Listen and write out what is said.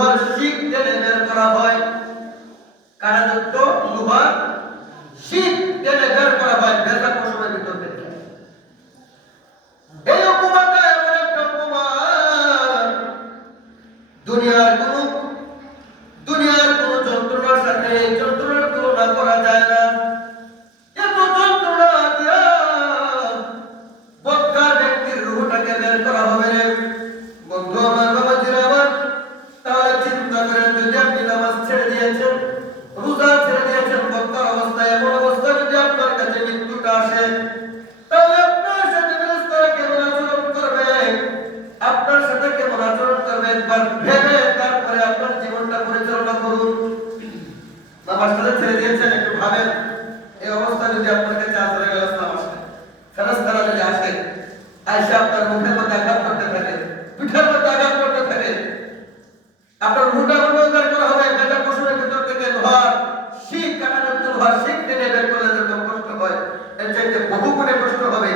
লোহার শিক টেনে বের করা হয়, কারাযুক্ত লোহার শিক টেনে বের করা হয় ভেজা পশমের ভিতর থেকে। এই উপমাটা এমন একটা উপমা, দুনিয়ার কোন যন্ত্রণার সাথে এই যন্ত্রণার তুলনা করা যায় না। এত যন্ত্রণা দিয়া বক্কার ব্যক্তির রূহটাকে বের করা হবে রে বন্ধু আমার, বাবাজিরা আমার। তাহলে চিন্তা করেন, যদি আপনি নামাজ ছেড়ে দিয়েছেন, রোজা ছেড়ে দিয়েছেন, বক্কার অবস্থায়, এমন অবস্থায় যদি আপনার কাছে মৃত্যুটা আসে, তাহলে আপনার সাথে ফেরেশতারা কেমন আচরণ করবে, আপনার সাথে কেমন আচরণ করবে একবার ভেবে তারপরে আপনার জীবনটা পরিচালনা করুন। নামাজটা ছেড়ে দিয়েছেন, একটু ভাবেন, এই অবস্থা যদি আপনার কাছে আসলে ফেরেশতারা যদি আসে, আয়েশা আপনার মুখের মধ্যে আঘাত করতে থাকে, পিঠের মধ্যে আঘাত করতে থাকে, আপনার রুহটা বের করা হবে ভেজা পশমের ভিতর থেকে লোহার শিক, কাটাযুক্ত লোহার শিক টেনে বের করলে যেরকম কষ্ট হয়, এর চাইতে বহু গুণে কষ্ট হবে।